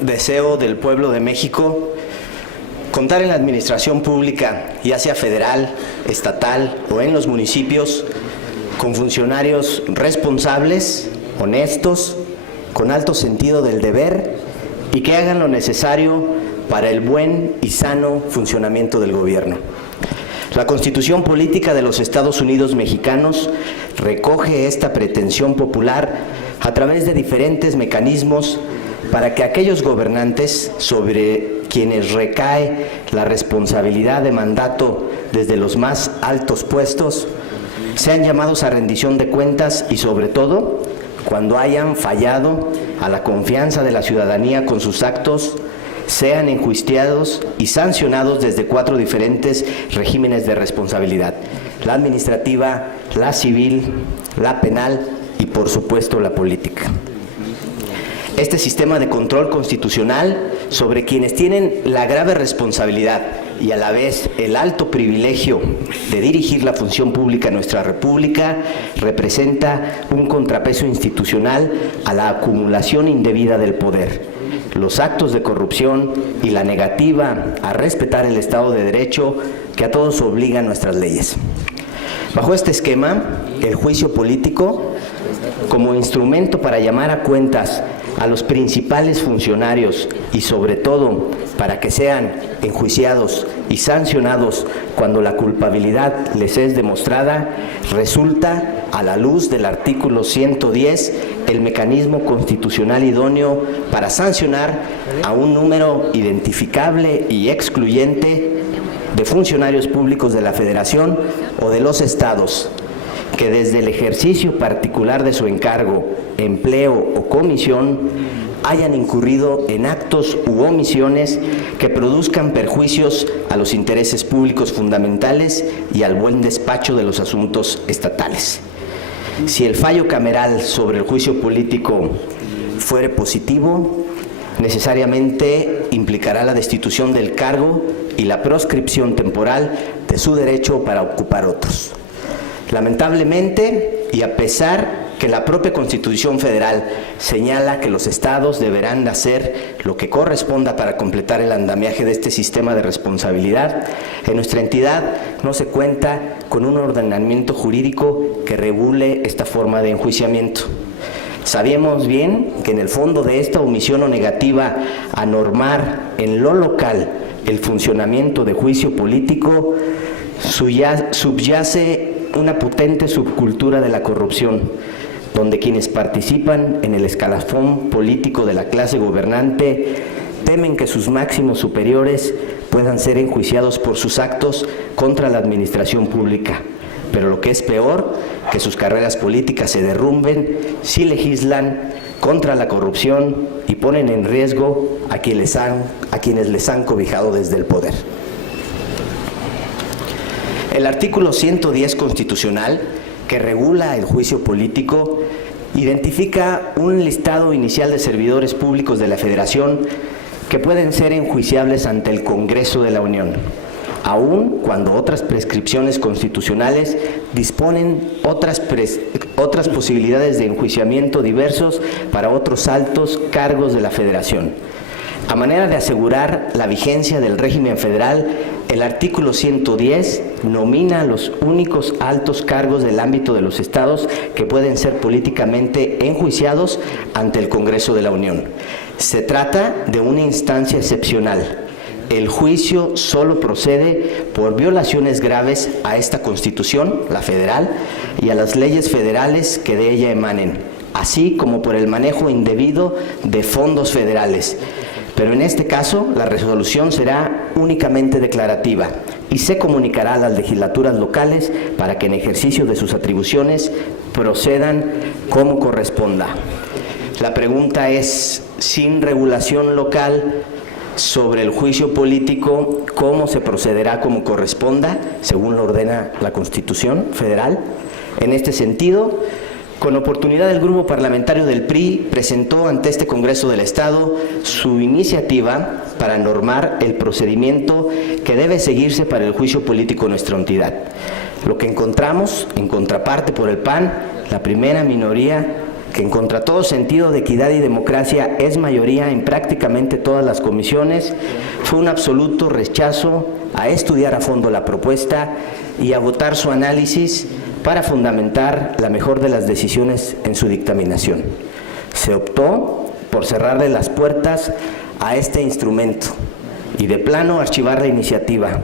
Deseo del pueblo de México contar en la administración pública, ya sea federal, estatal o en los municipios, con funcionarios responsables, honestos, con alto sentido del deber y que hagan lo necesario para el buen y sano funcionamiento del gobierno. La Constitución Política de los Estados Unidos Mexicanos recoge esta pretensión popular a través de diferentes mecanismos para que aquellos gobernantes sobre quienes recae la responsabilidad de mandato desde los más altos puestos sean llamados a rendición de cuentas y, sobre todo, cuando hayan fallado a la confianza de la ciudadanía con sus actos, sean enjuiciados y sancionados desde 4 diferentes regímenes de responsabilidad: la administrativa, la civil, la penal y, por supuesto, la política. Este sistema de control constitucional sobre quienes tienen la grave responsabilidad y a la vez el alto privilegio de dirigir la función pública en nuestra República representa un contrapeso institucional a la acumulación indebida del poder, los actos de corrupción y la negativa a respetar el Estado de Derecho que a todos obligan nuestras leyes. Bajo este esquema, el juicio político, como instrumento para llamar a cuentas a los principales funcionarios y, sobre todo, para que sean enjuiciados y sancionados cuando la culpabilidad les es demostrada, resulta, a la luz del artículo 110, el mecanismo constitucional idóneo para sancionar a un número identificable y excluyente de funcionarios públicos de la Federación o de los estados que desde el ejercicio particular de su encargo, empleo o comisión hayan incurrido en actos u omisiones que produzcan perjuicios a los intereses públicos fundamentales y al buen despacho de los asuntos estatales. Si el fallo cameral sobre el juicio político fuere positivo, necesariamente implicará la destitución del cargo y la proscripción temporal de su derecho para ocupar otros. Lamentablemente, y a pesar que la propia Constitución Federal señala que los estados deberán hacer lo que corresponda para completar el andamiaje de este sistema de responsabilidad, en nuestra entidad no se cuenta con un ordenamiento jurídico que regule esta forma de enjuiciamiento. Sabemos bien que en el fondo de esta omisión o negativa a normar en lo local el funcionamiento de juicio político subyace una potente subcultura de la corrupción, donde quienes participan en el escalafón político de la clase gobernante temen que sus máximos superiores puedan ser enjuiciados por sus actos contra la administración pública, pero lo que es peor, que sus carreras políticas se derrumben si legislan contra la corrupción y ponen en riesgo a quienes les han cobijado desde el poder. El artículo 110 constitucional, que regula el juicio político, identifica un listado inicial de servidores públicos de la Federación que pueden ser enjuiciables ante el Congreso de la Unión, aun cuando otras prescripciones constitucionales disponen otras posibilidades de enjuiciamiento diversos para otros altos cargos de la Federación. A manera de asegurar la vigencia del régimen federal, el artículo 110 nomina los únicos altos cargos del ámbito de los estados que pueden ser políticamente enjuiciados ante el Congreso de la Unión. Se trata de una instancia excepcional. El juicio solo procede por violaciones graves a esta Constitución, la federal, y a las leyes federales que de ella emanen, así como por el manejo indebido de fondos federales. Pero en este caso, la resolución será únicamente declarativa y se comunicará a las legislaturas locales para que en ejercicio de sus atribuciones procedan como corresponda. La pregunta es, sin regulación local sobre el juicio político, ¿cómo se procederá como corresponda, según lo ordena la Constitución Federal? En este sentido, con oportunidad del Grupo Parlamentario del PRI presentó ante este Congreso del Estado su iniciativa para normar el procedimiento que debe seguirse para el juicio político en nuestra entidad. Lo que encontramos, en contraparte por el PAN, la primera minoría que en contra todo sentido de equidad y democracia es mayoría en prácticamente todas las comisiones, fue un absoluto rechazo a estudiar a fondo la propuesta y a votar su análisis para fundamentar la mejor de las decisiones en su dictaminación. Se optó por cerrarle las puertas a este instrumento y de plano archivar la iniciativa,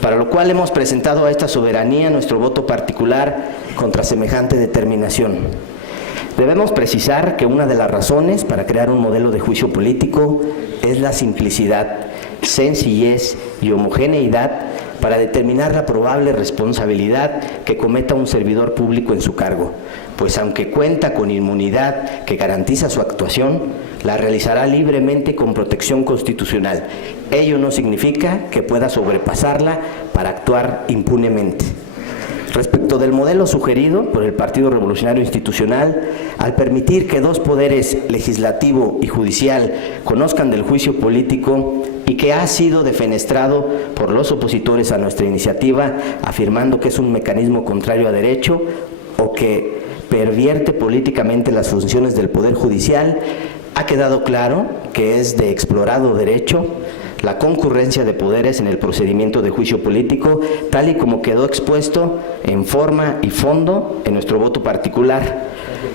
para lo cual hemos presentado a esta soberanía nuestro voto particular contra semejante determinación. Debemos precisar que una de las razones para crear un modelo de juicio político es la simplicidad, sencillez y homogeneidad para determinar la probable responsabilidad que cometa un servidor público en su cargo, pues aunque cuenta con inmunidad que garantiza su actuación, la realizará libremente con protección constitucional. Ello no significa que pueda sobrepasarla para actuar impunemente. Respecto del modelo sugerido por el Partido Revolucionario Institucional, al permitir que dos poderes, legislativo y judicial, conozcan del juicio político y que ha sido defenestrado por los opositores a nuestra iniciativa, afirmando que es un mecanismo contrario a derecho o que pervierte políticamente las funciones del Poder Judicial, ha quedado claro que es de explorado derecho la concurrencia de poderes en el procedimiento de juicio político, tal y como quedó expuesto en forma y fondo en nuestro voto particular,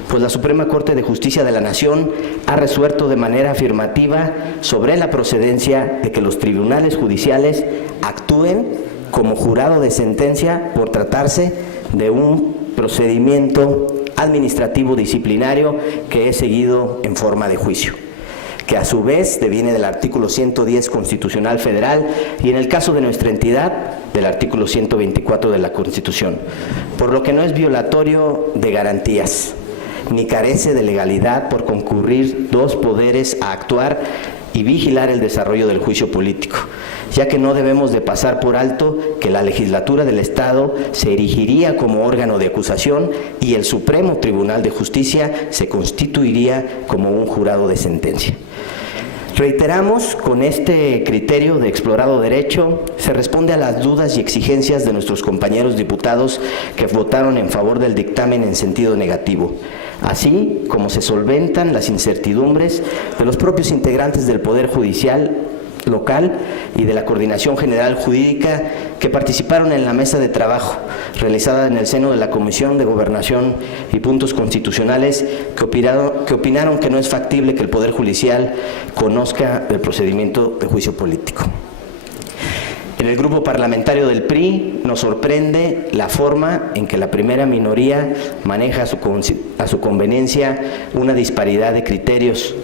pues la Suprema Corte de Justicia de la Nación ha resuelto de manera afirmativa sobre la procedencia de que los tribunales judiciales actúen como jurado de sentencia por tratarse de un procedimiento administrativo disciplinario que es seguido en forma de juicio, que a su vez deviene del artículo 110 Constitucional Federal y en el caso de nuestra entidad del artículo 124 de la Constitución, por lo que no es violatorio de garantías, ni carece de legalidad por concurrir dos poderes a actuar y vigilar el desarrollo del juicio político, ya que no debemos de pasar por alto que la legislatura del Estado se erigiría como órgano de acusación y el Supremo Tribunal de Justicia se constituiría como un jurado de sentencia. Reiteramos, con este criterio de explorado derecho, se responde a las dudas y exigencias de nuestros compañeros diputados que votaron en favor del dictamen en sentido negativo, así como se solventan las incertidumbres de los propios integrantes del Poder Judicial local y de la Coordinación General Jurídica que participaron en la mesa de trabajo realizada en el seno de la Comisión de Gobernación y Puntos Constitucionales que opinaron que no es factible que el Poder Judicial conozca el procedimiento de juicio político. En el grupo parlamentario del PRI nos sorprende la forma en que la primera minoría maneja a su conveniencia una disparidad de criterios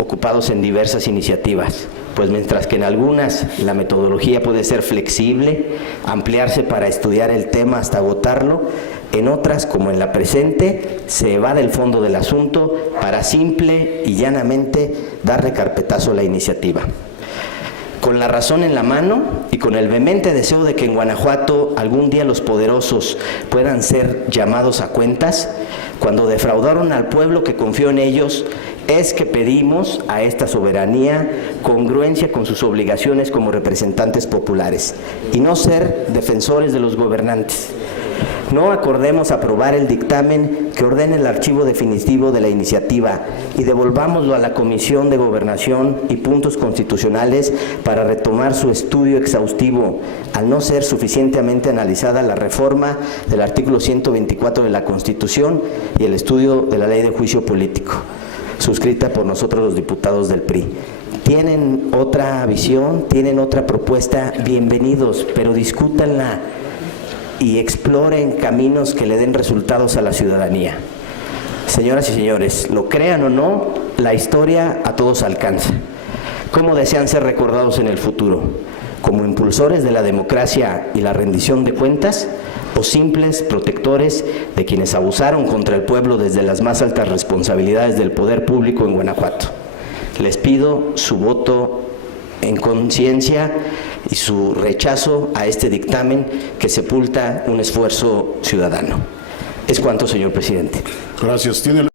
ocupados en diversas iniciativas, pues mientras que en algunas la metodología puede ser flexible, ampliarse para estudiar el tema hasta agotarlo, en otras, como en la presente, se evade el fondo del asunto para simple y llanamente darle carpetazo a la iniciativa. Con la razón en la mano y con el vehemente deseo de que en Guanajuato algún día los poderosos puedan ser llamados a cuentas, cuando defraudaron al pueblo que confió en ellos, es que pedimos a esta soberanía congruencia con sus obligaciones como representantes populares y no ser defensores de los gobernantes. No acordemos aprobar el dictamen que ordene el archivo definitivo de la iniciativa y devolvámoslo a la Comisión de Gobernación y Puntos Constitucionales para retomar su estudio exhaustivo, al no ser suficientemente analizada la reforma del artículo 124 de la Constitución y el estudio de la Ley de Juicio Político, suscrita por nosotros los diputados del PRI. Tienen otra visión, tienen otra propuesta, bienvenidos, pero discútanla y exploren caminos que le den resultados a la ciudadanía. Señoras y señores, lo crean o no, la historia a todos alcanza. ¿Cómo desean ser recordados en el futuro? ¿Como impulsores de la democracia y la rendición de cuentas? ¿O simples protectores de quienes abusaron contra el pueblo desde las más altas responsabilidades del poder público en Guanajuato? Les pido su voto en conciencia y su rechazo a este dictamen que sepulta un esfuerzo ciudadano. Es cuanto, señor presidente. Gracias.